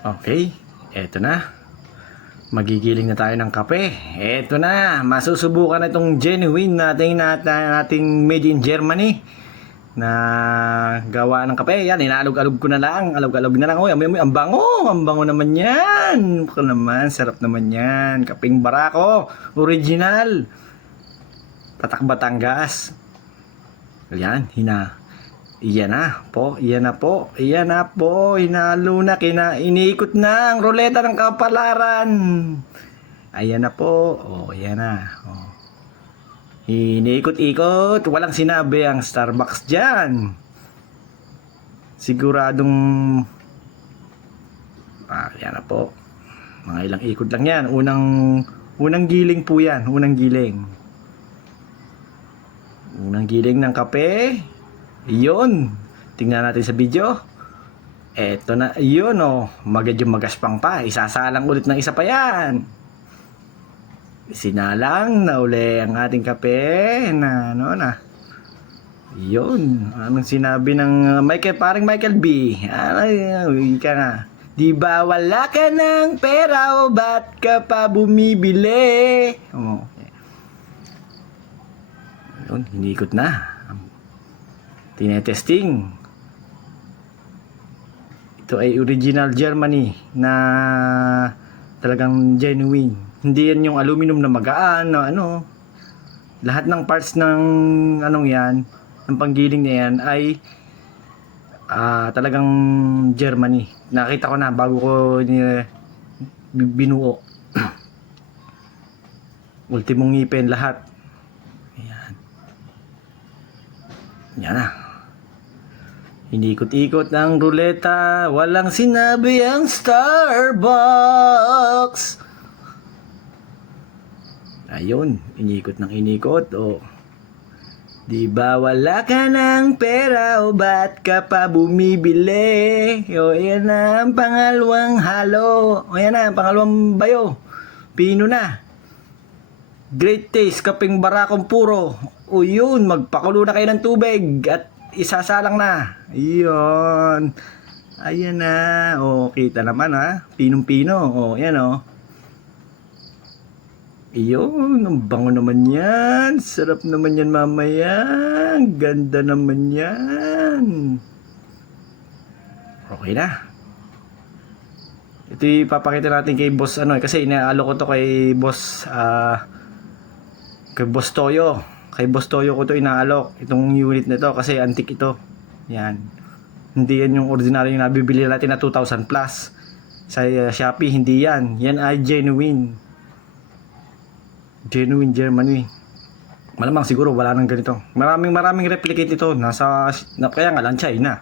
Okay, eto na. Magigiling na tayo ng kape. Eto na, masusubukan na itong genuine nating made in Germany na gawa ng kape. Yan, inaalog-alog ko na lang. Alog-alog na lang. Uy, ang bango! Ang bango naman yan. Baka naman, sarap naman yan. Kapeng Barako, original. Tatak Batangas. Yan, Iyan na po, hinalo na, iniikot na ang ruleta ng kapalaran. Ayan na po, ayan na. Iniikot-ikot, walang sinabi ang Starbucks dyan. Siguradong, ayan na po. Mga ilang ikot lang yan, unang giling po yan, unang giling. Unang giling ng kape. Yun, tingnan natin sa video. Eto na, yun medyo magaspang pa. Isasalang ulit ng isa pa yan. Sinalang na uli ang ating kape na yun, anong sinabi ng paring Michael B? Ika nga. Di ba wala ka ng pera o ba't ka pa bumibili? Yun, hinikot na. Tinetesting. Ito ay original Germany na talagang genuine. Hindi yan yung aluminum na magaan na lahat ng parts ng yan, ng panggiling na yan ay talagang Germany. Nakita ko na bago ko binuo. Ultimong ngipin lahat. Ayan. Yan na. Inikot-ikot ng ruleta, walang sinabi ang Starbucks. Ayun, inikot ng inikot. Di ba wala ka ng pera o ba't ka pa bumibili? Yan na ang pangalawang halo. Yan na ang pangalawang bayo. Pino na. Great taste, kapeng Barakong puro. Yun, magpakulo na kayo ng tubig at isasalang na. Iyon. Ayan na. Kita naman Pinong-pino. Yan Iyon, ang bango naman yan. Sarap naman yan mamaya. Ganda naman yan. Okay na. Ito ipapakita natin kay boss kasi inaalo ko to kay boss Toyo. Kay Boss Toyo ko to inaalok itong unit na to kasi antique ito. Yan. Hindi yan yung ordinary yung nabibili natin na 2,000 plus. Sa Shopee, hindi yan. Yan ay genuine. Genuine Germany. Malamang siguro wala nang ganito. Maraming replicate ito. Kaya nga lang China.